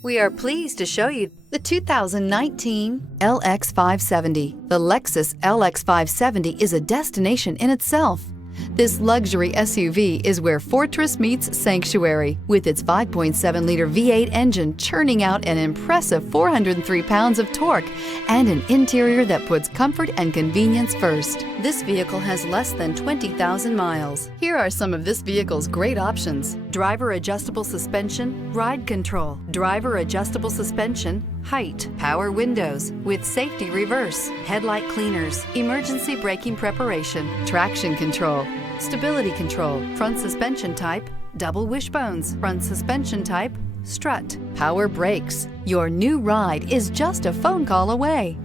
We are pleased to show you the 2019 LX 570. The Lexus LX 570 is a destination in itself. This luxury SUV is where fortress meets sanctuary, with its 5.7-liter V8 engine churning out an impressive 403 pounds of torque and an interior that puts comfort and convenience first. This vehicle has less than 20,000 miles. Here are some of this vehicle's great options: driver adjustable suspension, ride control, driver adjustable suspension, height, power windows with safety reverse, headlight cleaners, emergency braking preparation, traction control, stability control, front suspension type, double wishbones, front suspension type, strut, power brakes. Your new ride is just a phone call away.